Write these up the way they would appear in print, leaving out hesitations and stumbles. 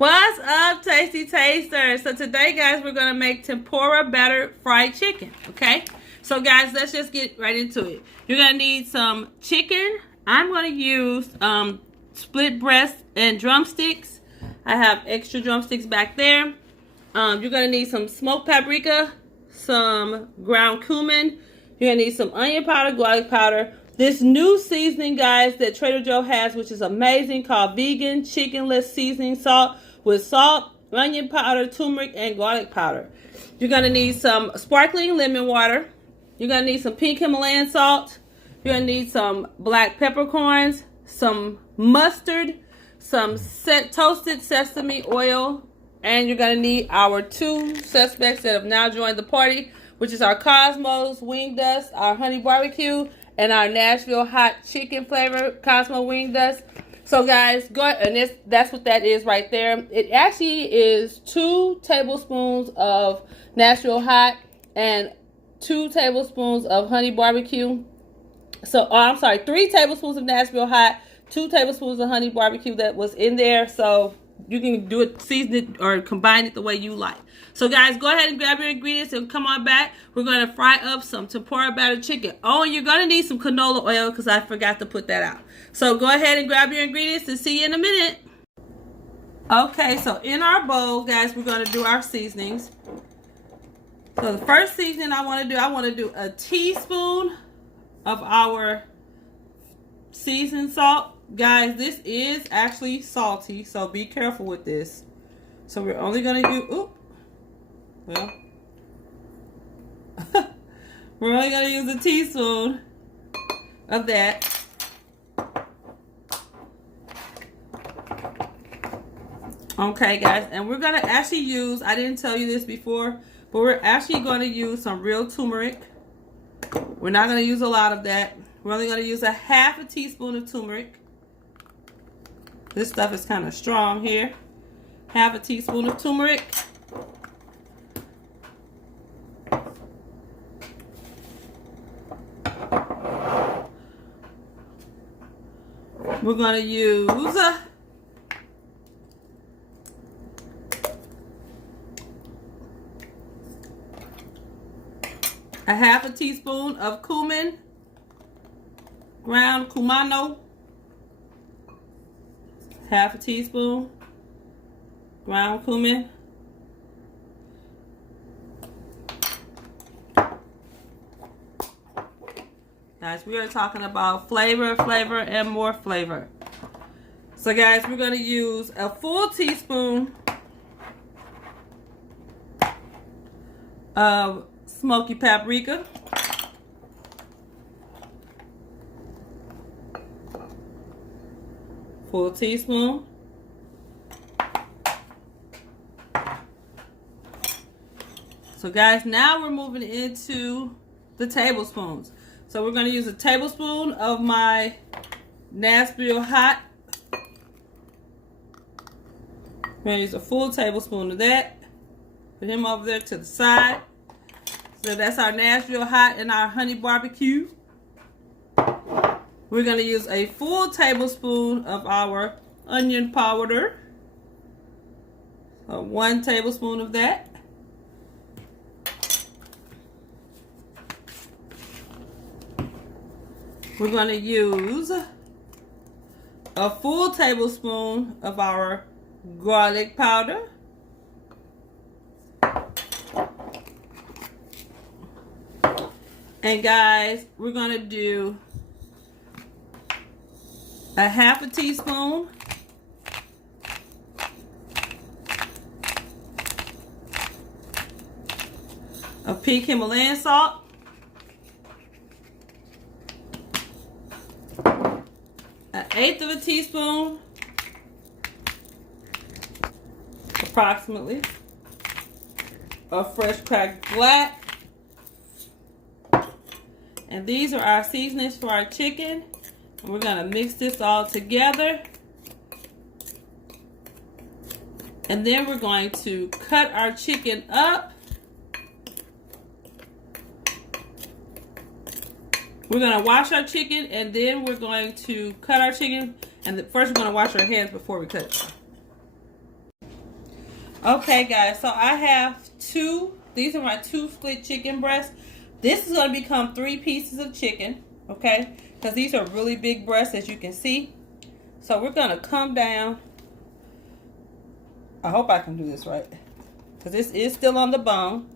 What's up, tasty tasters? So today, guys, we're gonna make tempura batter fried chicken. Okay, so guys, let's just get right into it. You're gonna need some chicken. I'm gonna use split breast and drumsticks. I have extra drumsticks back there. You're gonna need some smoked paprika, some ground cumin. You're gonna need some onion powder, garlic powder. This new seasoning, guys, that Trader Joe has, which is amazing, called vegan chickenless seasoning salt with salt, onion powder, turmeric, and garlic powder. You're gonna need some sparkling lemon water. You're gonna need some pink Himalayan salt. You're gonna need some black peppercorns, some mustard, some toasted sesame oil, and you're gonna need our two suspects that have now joined the party, which is our Kosmos wing dust, our honey barbecue, and our Nashville hot chicken flavor Cosmo wing dust. So guys, go ahead, and that's what that is right there. It actually is 2 tablespoons of Nashville hot and 2 tablespoons of honey barbecue. So, I'm sorry, 3 tablespoons of Nashville hot, 2 tablespoons of honey barbecue that was in there. So you can do it, season it, or combine it the way you like. So guys, go ahead and grab your ingredients and come on back. We're going to fry up some tempura batter chicken. Oh, and you're going to need some canola oil because I forgot to put that out. So go ahead and grab your ingredients and see you in a minute. Okay, so in our bowl, guys, we're going to do our seasonings. So the first seasoning I want to do a teaspoon of our seasoned salt. Guys, this is actually salty, so be careful with this. So we're only going to use, we're only going to use a teaspoon of that. Okay, guys, and we're going to actually use, I didn't tell you this before, but we're actually going to use some real turmeric. We're not going to use a lot of that. We're only going to use a half a teaspoon of turmeric. This stuff is kind of strong here. Half a teaspoon of turmeric. We're going to use a half a teaspoon of cumin, ground cumano. Half a teaspoon ground cumin. Guys, we are talking about flavor, and more flavor. So guys, we're going to use a full teaspoon of smoky paprika. Full teaspoon. So guys, now we're moving into the tablespoons. So we're going to use a tablespoon of my Nashville hot. We're going to use a full tablespoon of that. Put him over there to the side. So that's our Nashville hot and our honey barbecue. We're going to use a full tablespoon of our onion powder. So 1 tablespoon of that. We're going to use a full tablespoon of our garlic powder. And guys, we're going to do a half a teaspoon of pink Himalayan salt. An eighth of a teaspoon, approximately, of fresh cracked black. And these are our seasonings for our chicken. And we're going to mix this all together. And then we're going to cut our chicken up. We're going to wash our chicken, and then we're going to cut our chicken. And first we're going to wash our hands before we cut it. Okay, guys, so I have these are my 2 split chicken breasts. This is going to become 3 pieces of chicken, okay? Because these are really big breasts, as you can see. So we're going to come down. I hope I can do this right, because this is still on the bone.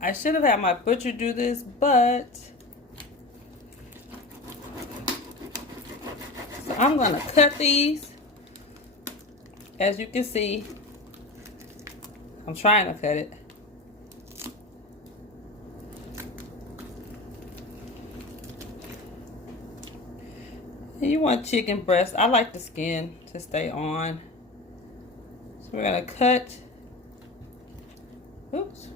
I should have had my butcher do this, but so I'm going to cut these. As you can see, I'm trying to cut it. And you want chicken breast. I like the skin to stay on. So we're going to cut. Oops.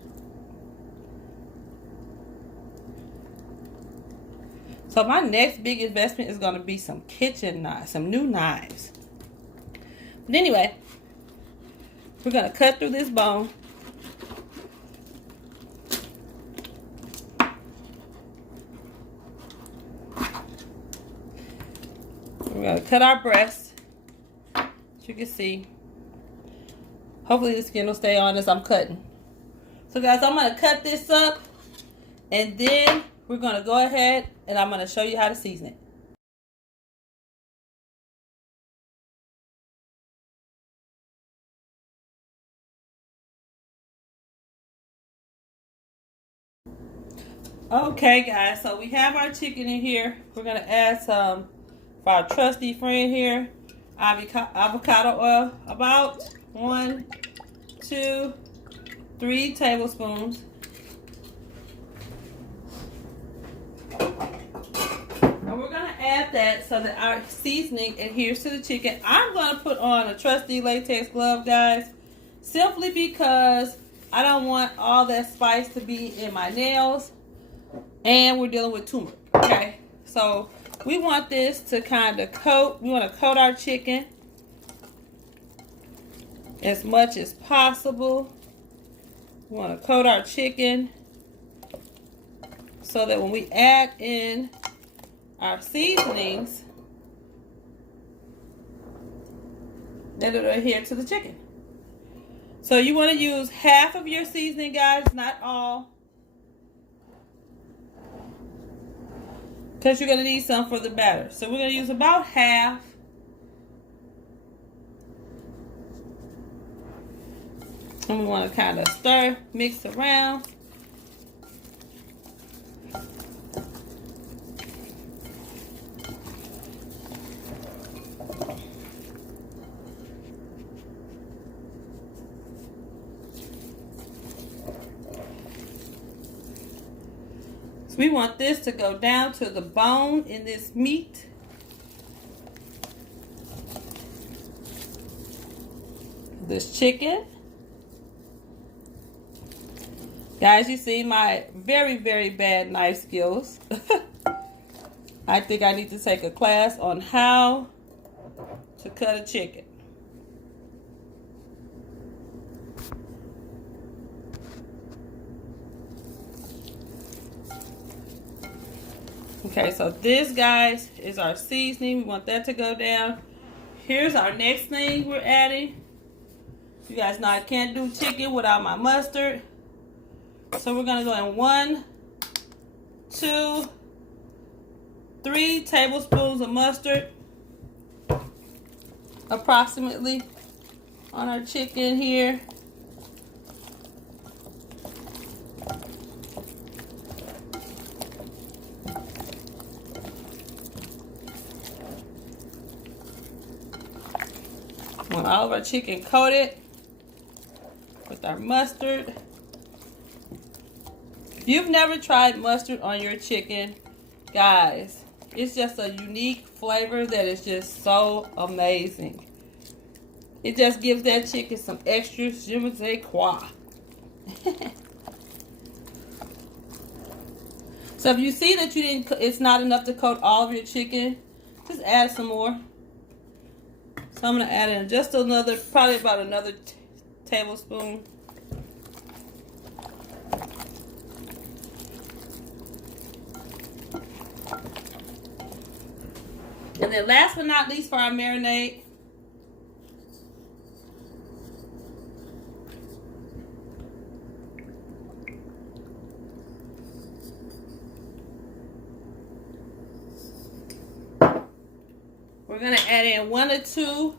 So my next big investment is going to be some kitchen knives, some new knives. But anyway, we're going to cut through this bone. We're going to cut our breast, as you can see. Hopefully the skin will stay on as I'm cutting. So guys, I'm going to cut this up, and then we're going to go ahead and I'm going to show you how to season it. Okay guys, so we have our chicken in here. We're going to add some for our trusty friend here, avocado oil, about 1, 2, 3 tablespoons. And we're going to add that so that our seasoning adheres to the chicken. I'm going to put on a trusty latex glove, guys, simply because I don't want all that spice to be in my nails. And we're dealing with turmeric, okay? So we want this to kind of coat. We want to coat our chicken as much as possible. We want to coat our chicken so that when we add in our seasonings, that it'll adhere to the chicken. So you want to use half of your seasoning, guys, not all, because you're going to need some for the batter. So we're going to use about half. And we want to kind of stir, mix around. So we want this to go down to the bone in this meat. This chicken. Guys, you see my very, very bad knife skills. I think I need to take a class on how to cut a chicken. Okay, so this, guys, is our seasoning. We want that to go down. Here's our next thing we're adding. You guys know I can't do chicken without my mustard. So we're going to go in 1, 2, 3 tablespoons of mustard, approximately, on our chicken here. Want all of our chicken coated with our mustard. If you've never tried mustard on your chicken, guys, it's just a unique flavor that is just so amazing. It just gives that chicken some extra je ne sais quoi. So if you see that it's not enough to coat all of your chicken, just add some more. So I'm going to add in just another, probably about another tablespoon. And then last but not least for our marinade, we're gonna add in 1 or 2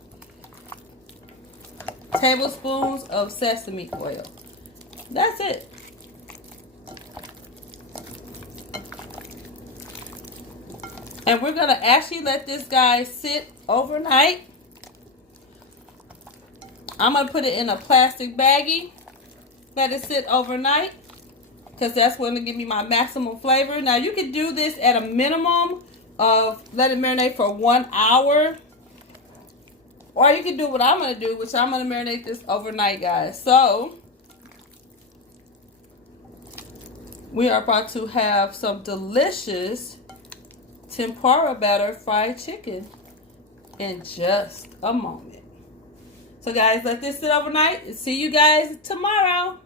tablespoons of sesame oil. That's it. And we're gonna actually let this guy sit overnight. I'm gonna put it in a plastic baggie. Let it sit overnight, because that's going to give me my maximum flavor. Now you can do this at a minimum of let it marinate for 1 hour. Or you can do what I'm going to do, which I'm going to marinate this overnight, guys. So, we are about to have some delicious tempura batter fried chicken in just a moment. So, guys, let this sit overnight and see you guys tomorrow.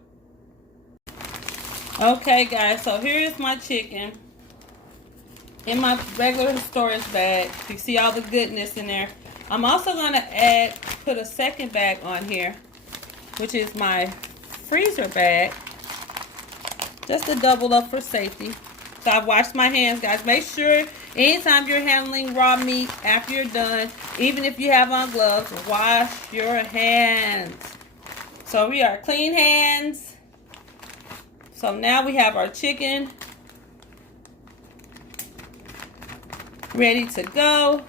Okay, guys, so here's my chicken in my regular storage bag. You see all the goodness in there. I'm also going to put a second bag on here, which is my freezer bag, just to double up for safety. So I've washed my hands, guys. Make sure anytime you're handling raw meat after you're done, even if you have on gloves, wash your hands. So we are clean hands. So now we have our chicken ready to go.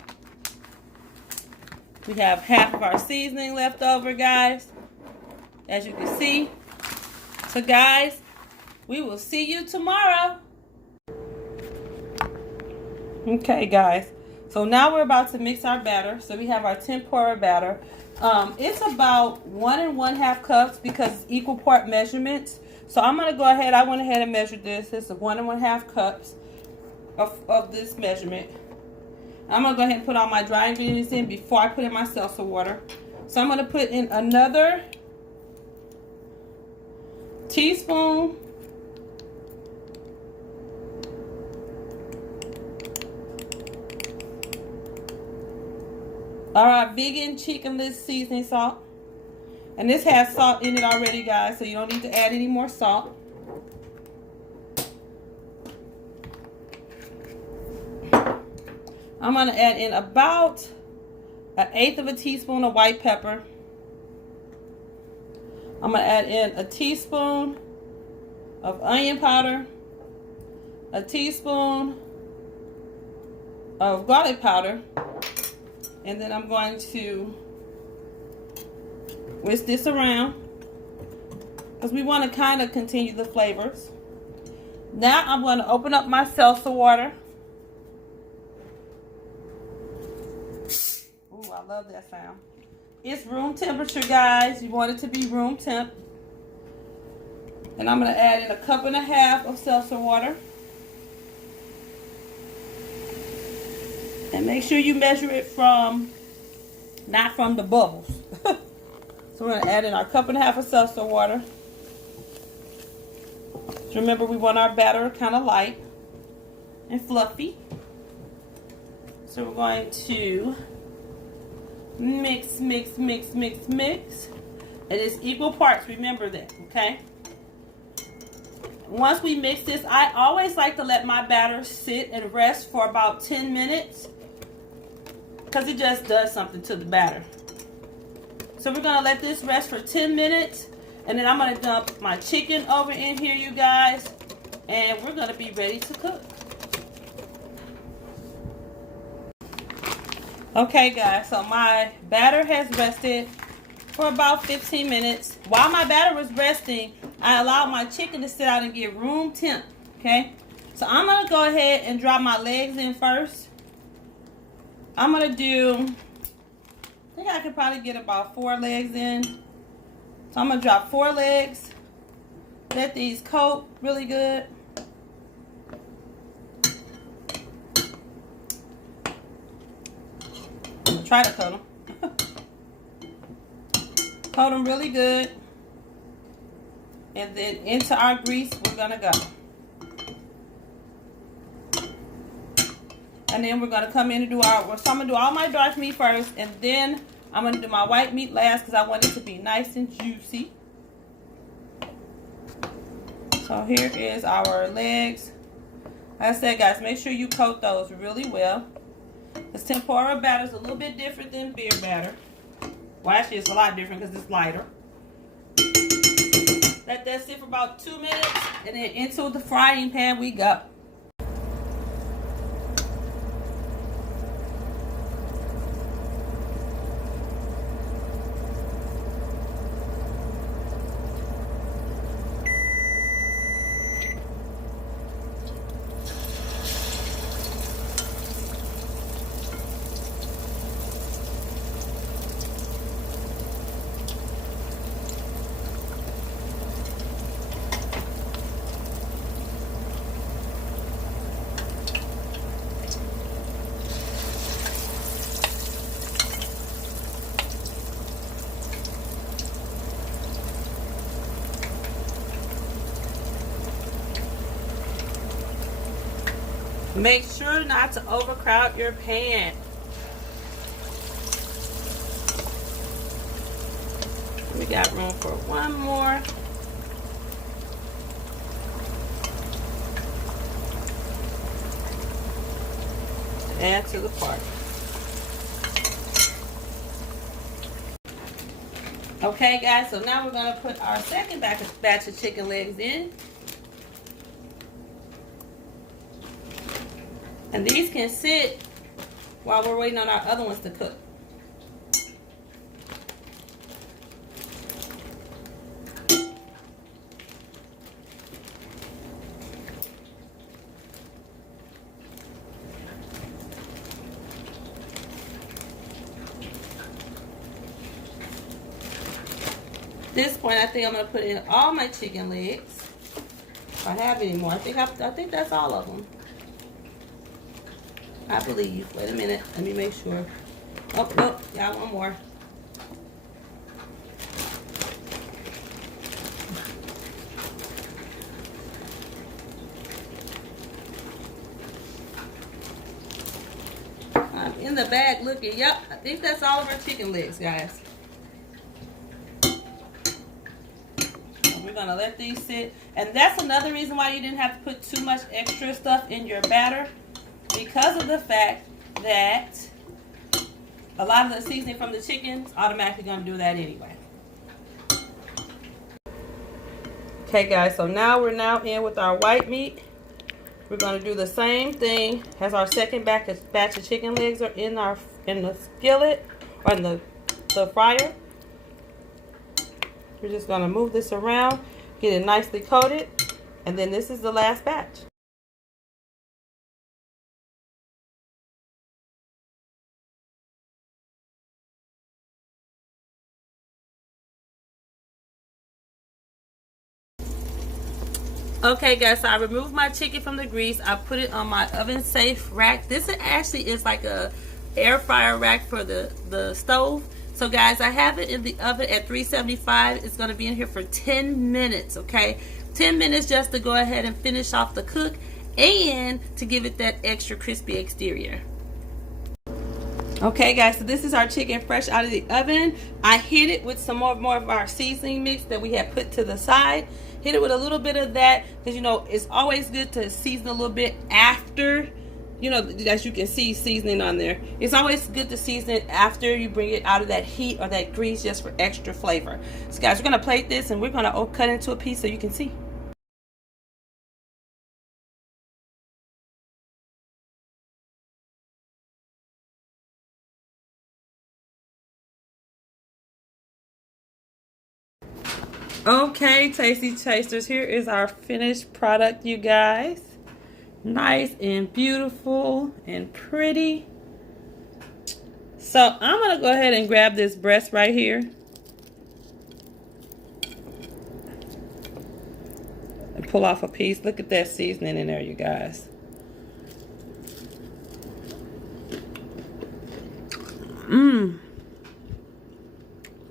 We have half of our seasoning left over, guys, as you can see. So, guys, we will see you tomorrow. Okay, guys. So now we're about to mix our batter. So we have our tempura batter. It's about 1 1/2 cups because it's equal part measurements. So I'm going to go ahead. I went ahead and measured this. It's 1 1/2 cups of this measurement. I'm going to go ahead and put all my dry ingredients in before I put in my salsa water. So I'm going to put in another teaspoon of our vegan chickenless seasoning salt. And this has salt in it already, guys, so you don't need to add any more salt. I'm going to add in about 1/8 of a teaspoon of white pepper. I'm going to add in a teaspoon of onion powder, a teaspoon of garlic powder, and then I'm going to whisk this around because we want to kind of continue the flavors. Now I'm going to open up my salsa water. Ooh, I love that sound. It's room temperature, guys. You want it to be room temp. And I'm going to add in 1.5 cups of salsa water. And make sure you measure it from, not from the bubbles. So we're going to add in our 1.5 cups of salsa water. So remember, we want our batter kind of light and fluffy. So we're going to mix, mix, mix, mix, mix. And it's equal parts, remember that, okay? Once we mix this, I always like to let my batter sit and rest for about 10 minutes because it just does something to the batter. So we're going to let this rest for 10 minutes, and then I'm going to dump my chicken over in here, you guys, and we're going to be ready to cook. Okay, guys, so my batter has rested for about 15 minutes. While my batter was resting, I allowed my chicken to sit out and get room temp, okay? So I'm going to go ahead and drop my legs in first. I'm going to do, I think I could probably get about 4 legs in. So I'm going to drop 4 legs. Let these coat really good. Try to coat them. Coat them really good. And then into our grease we're going to go. And then we're going to come in and do so I'm going to do all my dark meat first. And then I'm going to do my white meat last because I want it to be nice and juicy. So here is our legs. Like I said, guys, make sure you coat those really well. Because tempura batter is a little bit different than beer batter. Well, actually, it's a lot different because it's lighter. Let that sit for about 2 minutes, and then into the frying pan we go. Make sure not to overcrowd your pan. We got room for one more. Add to the part. Okay, guys, so now we're going to put our second batch of chicken legs in. And these can sit while we're waiting on our other ones to cook. At this point, I think I'm going to put in all my chicken legs. If I have any more, I think that's all of them. I believe. Wait a minute. Let me make sure. Oh, nope. Got one more. I'm in the bag looking. Yep. I think that's all of our chicken legs, guys. So we're going to let these sit. And that's another reason why you didn't have to put too much extra stuff in your batter. Because of the fact that a lot of the seasoning from the chicken is automatically going to do that anyway. Okay, guys, so now we're in with our white meat. We're going to do the same thing as our second batch of chicken legs are in the skillet or in the fryer. We're just going to move this around, get it nicely coated, and then this is the last batch. Okay, guys, so I removed my chicken from the grease. I put it on my oven safe rack. This actually is like a air fryer rack for the stove. So guys, I have it in the oven at 375. It's going to be in here for 10 minutes, okay? 10 minutes just to go ahead and finish off the cook and to give it that extra crispy exterior. Okay, guys, so this is our chicken fresh out of the oven. I hit it with some more of our seasoning mix that we had put to the side. Hit it with a little bit of that because, you know, it's always good to season a little bit after, you know, as you can see seasoning on there. It's always good to season it after you bring it out of that heat or that grease just for extra flavor. So, guys, we're going to plate this and we're going to cut into a piece so you can see. Okay, tasty tasters, here is our finished product, you guys. Nice and beautiful and pretty. So I'm gonna go ahead and grab this breast right here and pull off a piece. Look at that seasoning in there, you guys.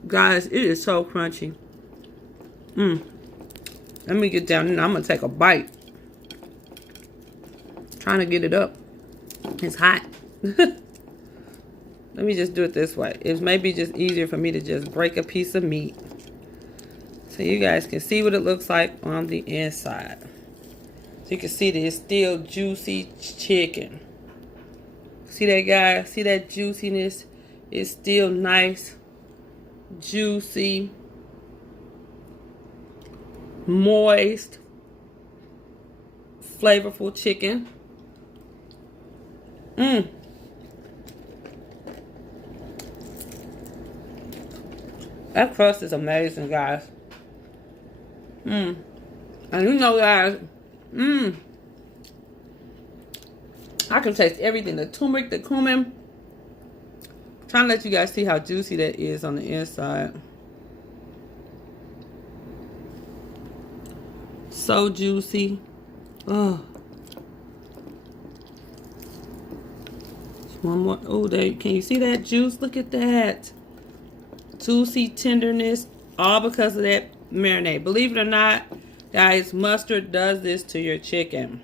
Guys, it is so crunchy. Let me get down and I'm gonna take a bite. Trying to get it up. It's hot. Let me just do it this way. It may be just easier for me to just break a piece of meat so you guys can see what it looks like on the inside. So you can see that it's still juicy chicken. See that, guys? See that juiciness? It's still nice, juicy, moist, flavorful chicken. That crust is amazing, guys. And you know, guys, I can taste everything. The turmeric, the cumin. I'm trying to let you guys see how juicy that is on the inside. So juicy. Oh. One more. Oh, there. Can you see that juice? Look at that. Juicy tenderness. All because of that marinade. Believe it or not, guys, mustard does this to your chicken.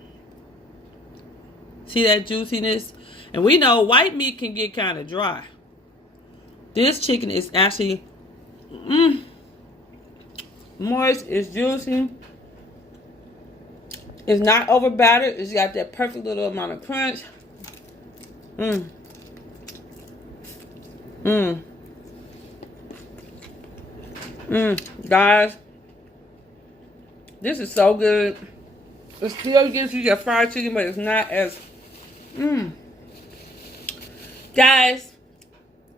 See that juiciness? And we know white meat can get kind of dry. This chicken is actually moist. It's juicy. It's not over battered. It's got that perfect little amount of crunch. Guys, this is so good. It still gives you your fried chicken, but it's not as Guys,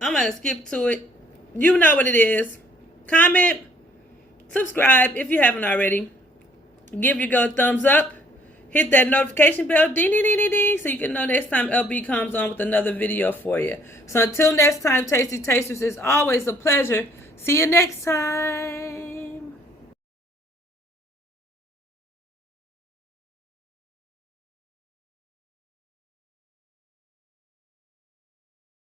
I'm gonna skip to it. You know what it is. Comment, subscribe if you haven't already. Give your girl a thumbs up. Hit that notification bell, ding, ding, ding, ding, ding, so you can know next time LB comes on with another video for you. So until next time, Tasty Tasters, it's always a pleasure. See you next time.